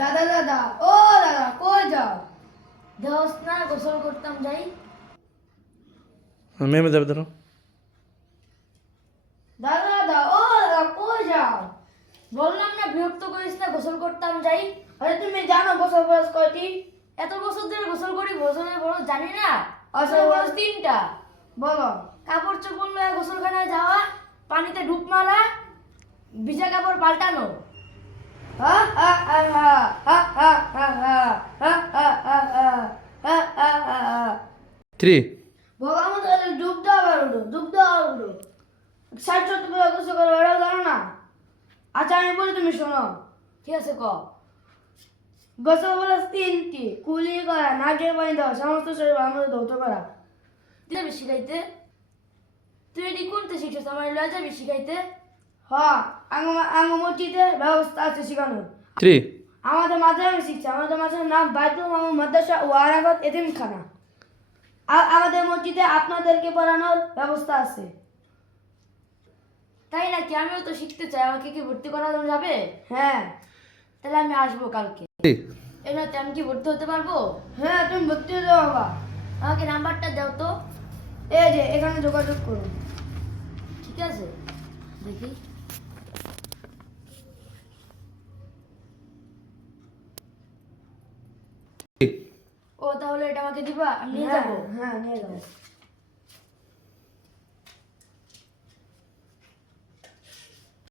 দাদা দাদা, ও দাদা, কই যাও? দেহস না গোসল করতাম যাই। মেমে যাবে ধরো। দাদা দাদা, ও দাদা, কই যাও? বললাম না বিরক্ত করিস না, গোসল করতাম যাই। আরে তুমি জানো গোসল ফরজ কয়টি? এত বছর ধরে গোসল করি, গোসলের বড় জানি না। আচ্ছা, গোসলের বড় তিনটা। বলো। কাপড় চোপড় লয়ে গোসলখানায় যাওয়া, পানিতে ডুব মারা, ভিজা কাপড় পাল্টানো। হা হা হা হা হা হা হা হা হা হা হা হা হা হা হা। 3 বলো আমাদের ডুব দাও আর উঠো, ডুব দাও আর উঠো। 60-70 করে গোসল করো, এটাও জানো না? আচ্ছা আমি বলি, তুমি শোনো। ঠিক আছে ক। গোসল ফরজ তিনটি: কুলি করা, নাকের পানি দেওয়া, সমস্ত শরীর ভালো মতো ধৌত করা। তুই যাবি শিখাইতে? তুই এটি কোনতে শিখছিস? আমার লয়ে যাবি শিখাইতে? হ্যাঁ, আঙ্গ মসজিদে ব্যবস্থা আছে শেখানোর। 3 আমাদের মাদ্রাসা শিখছে, আমাদের মাদ্রাসার নাম বাইতুল মামুন মাদ্রাসা ও আরাফাত এতিমখানা। আমাদের মসজিদে আপনাদেরকে পড়ানোর ব্যবস্থা আছে। তাই নাকি? আমিও তো শিখতে চাই, আমাকে কি ভর্তি করানো যাবে? হ্যাঁ তাহলে আমি আসবো কালকে। এমনিতে আমি কি ভর্তি হতে পারবো? হ্যাঁ, তুমি ভর্তি হয়ে যাও বাবা। আমাকে নাম্বারটা দাও তো। এই যে এখানে যোগাযোগ করুন। ঠিক আছে, দেখি। ও তাহলে এটা আমাকে দিবা, আমি নিয়ে হ্যাঁ যাবো। হ্যাঁ, নিয়ে যাও।